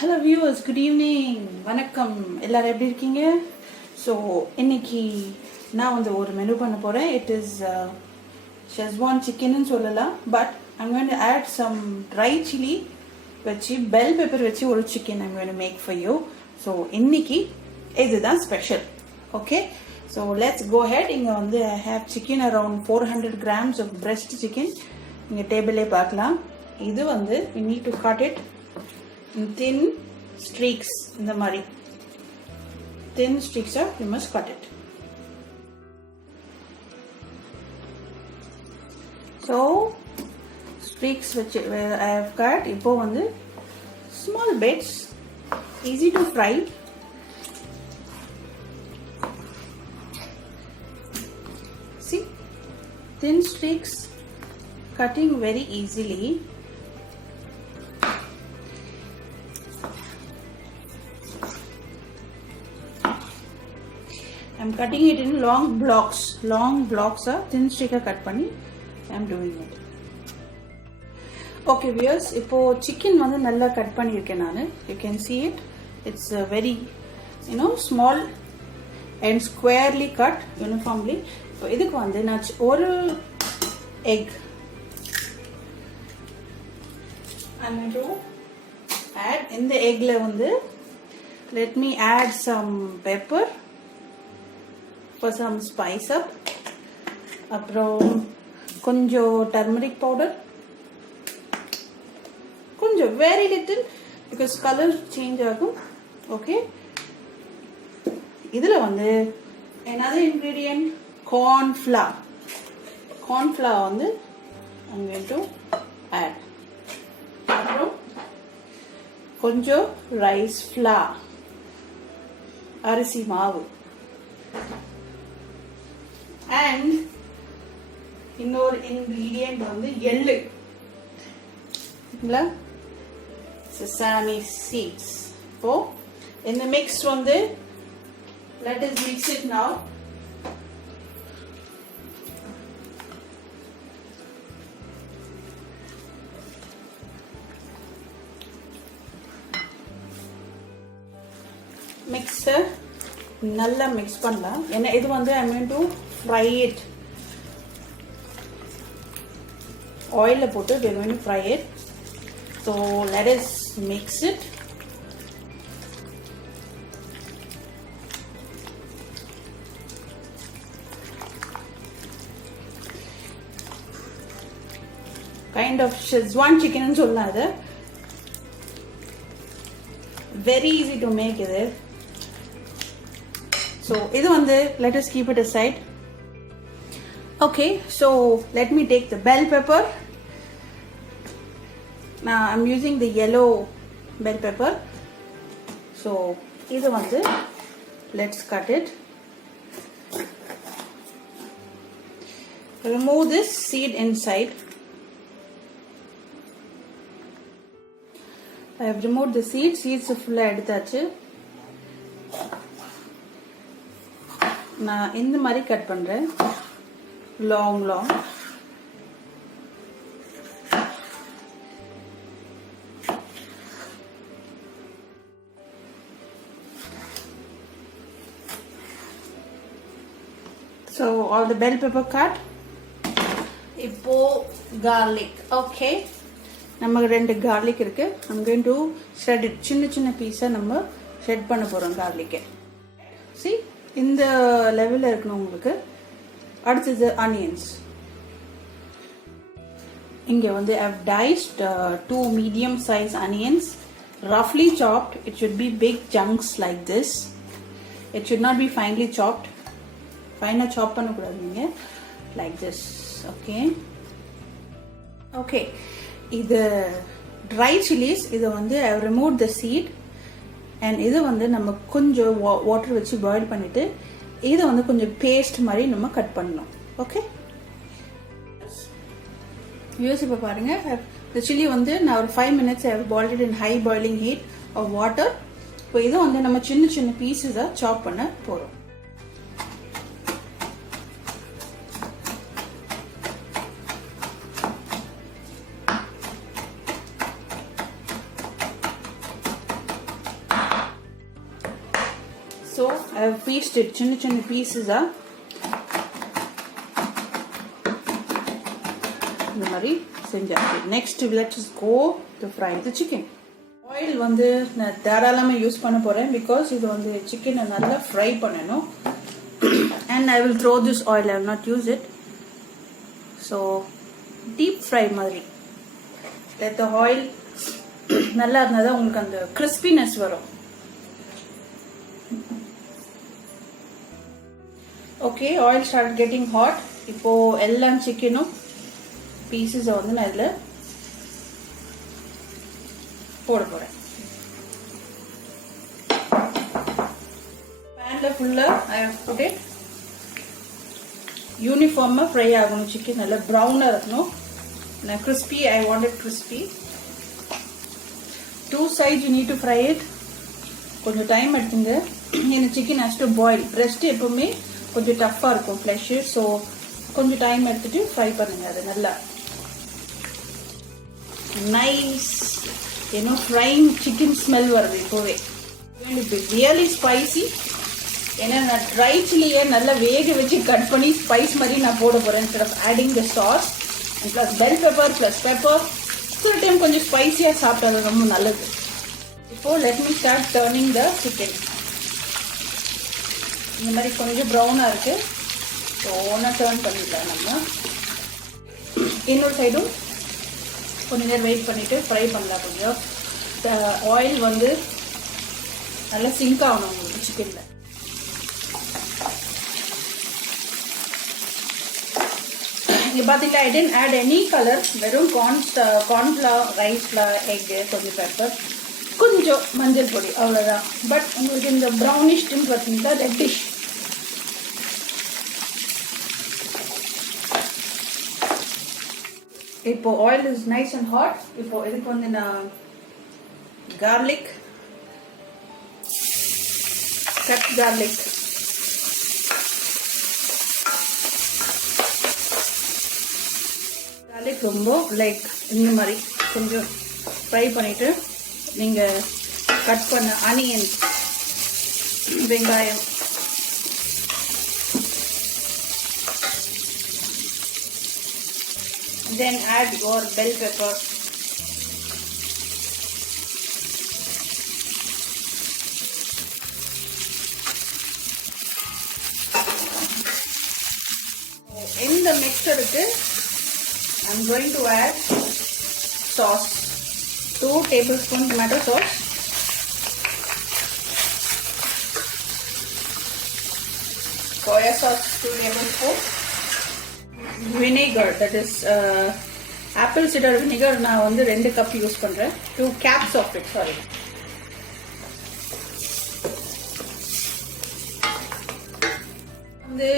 Hello viewers, good evening, வணக்கம். எல்லாரும் எப்படி இருக்கீங்க? ஸோ இன்னைக்கு நான் வந்து ஒரு மெனு பண்ண போகிறேன். இட் இஸ் ஷெஸ்வான் சிக்கன்னு சொல்லலாம். But I'm going to add some dry chilli வச்சு பெல் பெப்பர் வச்சு ஒரு chicken I'm going to make for you. So இன்னைக்கு இதுதான் special. Okay, so let's go head. இங்கே வந்து I have chicken around 400 grams of breast chicken. இங்கே டேபிளே பார்க்கலாம். இது வந்து we need to cut it in thin streaks. இந்த மாதிரி thin streaks you must cut it. So streaks which I have cut. இப்போ வந்து small bits, easy to fry. See, thin streaks, cutting very easily. I'm cutting it in long blocks. Long blocks are thin streak cut panni I'm doing it. Okay viewers, ipo chicken vandu nalla cut panniruken nanu. You can see it. It's very small and squarely cut uniformly. So idukku vandu na oru egg I'm going to add. In the egg la vandu let me add some pepper for some spice up. அப்புறம் கொஞ்சம் turmeric powder, கொஞ்சம் very little because color change ஆகும். Okay, இதுல வந்து another ingredient, corn flour. Corn flour வந்து I'm going to add. அப்புறம் கொஞ்சம் rice flour, அரிசி மாவு. And இன்னொரு ingredient வந்து எள்ளு, sesame seeds. So in the mix வந்து let us mix it now. Mixer நல்லா mix பண்ணலாம். ஏன்னா இது வந்து I'm going to fry it. Oil போட்டு we're going to fry it. So let us mix it. Kind of Szechuan chicken னு சொல்லலாம். இது very easy to make இது. So இது வந்து let us keep it aside. Okay, so let me take the bell pepper. Now I'm using the yellow bell pepper. So இது வந்து let's cut it. Remove this seed inside. I have removed the seeds. Seeds full எடுத்தாச்சு. நான் இந்த மாதிரி கட் பண்றேன். long so all the bell pepper cut. இப்போ garlic. Okay, நமக்கு ரெண்டு garlic இருக்கு. I'm going to shred it. சின்ன பீஸா நம்ம shred பண்ண போறோம் garlic. See, இந்த லெவல்ல இருக்கணும் உங்களுக்கு. அடுத்தது onions. இங்க வந்து I have diced 2 medium size onions, roughly chopped. It should be big chunks like this. It should not be finely chopped. Fine chop பண்ண கூடாது நீங்க. Like this. Okay, இது dry chilies. இது வந்து I have removed the seed and இது வந்து நம்ம கொஞ்சம் வாட்டர் வச்சு பாயில் பண்ணிட்டு இது வந்து கொஞ்சம் பேஸ்ட் மாதிரி நம்ம கட் பண்ணணும். ஓகே வியூஸ், இப்போ பாருங்க இந்த சில்லி வந்து நான் ஒரு 5 minutes I have boiled it in high boiling heat of water. இப்போ இது வந்து நம்ம சின்ன பீஸஸா சாப் பண்ண போறோம். So I have pieced it chinna pieces இந்த மாதிரி செஞ்சாச்சு. Next let us go to fry the chicken. Oil வந்து நான் தாராளமாக யூஸ் பண்ண போகிறேன் பிகாஸ் இது வந்து சிக்கனை நல்லா ஃப்ரை பண்ணணும். And I will throw this oil, I will not use it. So deep fry மாதிரி let the oil நல்லா இருந்தால் தான் உங்களுக்கு அந்த crispiness வரும். Okay, oil started getting hot. இப்போ எல்லா சிக்கனும் பீசஸை வந்து நான் இதில் போட போகிறேன். பேனில் ஃபுல்லாக ஐ ஹவ் புட் இட். யூனிஃபார்மாக ஃப்ரை ஆகணும் சிக்கன், நல்லா ப்ரௌனாக இருக்கணும். நான் crispy, I want it crispy. 2 sides you need to fry it. கொஞ்சம் டைம் எடுத்துங்க. இந்த chicken has to boil. Breast எப்பவுமே கொஞ்சம் டஃப்பாக இருக்கும் ஃப்ளெஷ்ஷு. ஸோ கொஞ்சம் டைம் எடுத்துட்டு ஃப்ரை பண்ணுங்க அது நல்லா. நைஸ் ஃப்ரைங் சிக்கன் ஸ்மெல் வருது இப்போவே. Really spicy. ஏன்னா நான் ட்ரை சில்லியை நல்லா வேக வச்சு கட் பண்ணி ஸ்பைஸ் மாதிரி நான் போட போகிறேன் instead of adding the sauce and plus bell pepper plus pepper. சில டைம் கொஞ்சம் ஸ்பைசியாக சாப்பிட்டது ரொம்ப நல்லது. இப்போ let me start turning the chicken. இந்த மாதிரி கொஞ்சம் ப்ரௌனாக இருக்கு. ஸோ ஒன்றா டர்ன் பண்ணிடலாம் நம்ம. இன்னொரு சைடும் கொஞ்சம் நேரம் வெயிட் பண்ணிவிட்டு ஃப்ரை பண்ணலாம். கொஞ்சம் ஆயில் வந்து நல்லா சிங்க் ஆகணும் உங்களுக்கு சிக்கனில். இங்கே பார்த்தீங்கன்னா ஐ டென்ட் ஆட் எனி கலர். வெறும் கார்ன்ஃப்ளவர், ரைஸ் ஃப்ளவர், எக்கு, கொஞ்சம் பெப்பர், கொஞ்சம் மஞ்சள் பொடி, அவ்வளோதான். பட் உங்களுக்கு இந்த ப்ரௌனிஷ்னு பார்த்தீங்கன்னா ரெட்டிஷ். இப்போ oil is nice and hot. இப்போ இதுக்கு வந்து நான் garlic, cut garlic, ரொம்ப லைக் இந்த மாதிரி கொஞ்சம் ஃப்ரை பண்ணிட்டு நீங்க கட் பண்ண ஆனியன், வெங்காயம், then add your bell pepper. In the mixture I'm going to add sauce. 2 tablespoons tomato sauce, soya sauce 2 tablespoons, vinegar, that is apple cider vinegar நான் வந்து 2 cup யூஸ் பண்றேன். 2 caps of it, sorry. வந்து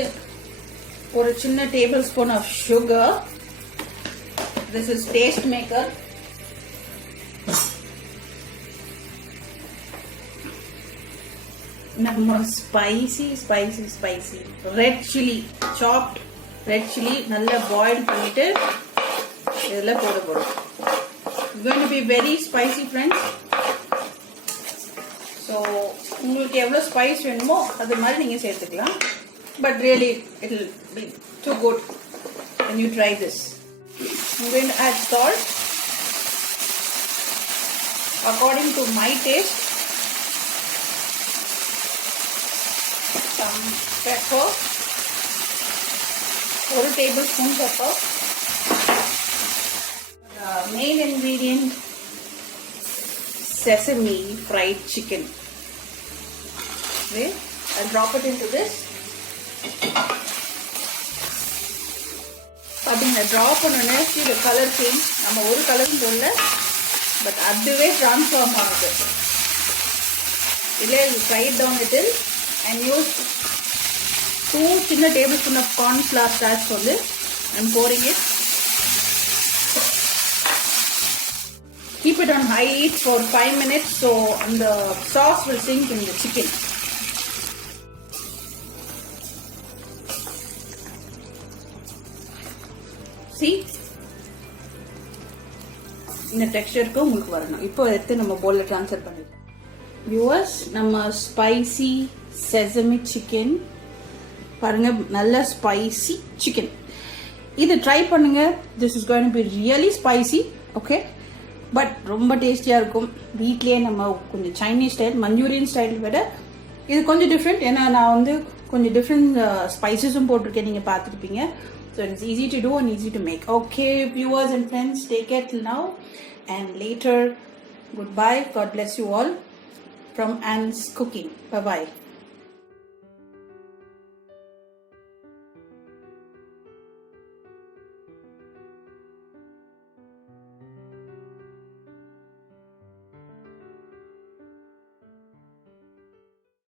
ஒரு சின்ன tablespoon of sugar. This is taste maker. நம்ம spicy red chilli, soft red chilli நல்லா boil பண்ணிட்டு இதெல்லாம் போட போறோம். It's going to be very spicy, friends. So உங்களுக்கு எவ்வளவு ஸ்பைஸ் வேணுமோ அது மாதிரி நீங்க சேர்த்துக்கலாம். But really it will be too good when you try this. I'm going to add salt according to my taste. Some pepper, 1 tablespoon pepper. The main ingredient, sesame fried chicken. Okay, I'll drop it into this. பார்த்தீங்கன்னா ட்ராப் பண்ணோன்னே the color change. நம்ம ஒரு கலரும் போடல, பட் அதுவே transform ஆகுது. இல்லை fried down it'll and use 2 சின்ன tablespoon of cornflour starch வந்து I'm pouring it. Keep it on high heat for 5 minutes so the sauce will sink in the chicken. See, இந்த டெக்ஸ்சருக்கு உங்களுக்கு வரணும். இப்போ எடுத்து நம்ம பவுல்ல ட்ரான்ஸ்ஃபர் பண்ணிடலாம். வியூவர்ஸ், நம்ம ஸ்பைசி செசமி சிக்கன். பாருங்க, நல்ல ஸ்பைசி சிக்கன். இது ட்ரை பண்ணுங்க. This is going to be really spicy. Okay, but ரொம்ப டேஸ்டியாக இருக்கும். வீட்லேயே நம்ம கொஞ்சம் சைனீஸ் ஸ்டைல், மஞ்சூரியன் ஸ்டைல் விட இது கொஞ்சம் டிஃப்ரெண்ட். ஏன்னா நான் வந்து கொஞ்சம் டிஃப்ரெண்ட் ஸ்பைசஸும் போட்டிருக்கேன், நீங்கள் பார்த்துருப்பீங்க. So it's easy to do and easy to make. Okay viewers and friends, take care till now and later. Goodbye. God bless you all from Anne's Cooking. Bye-bye.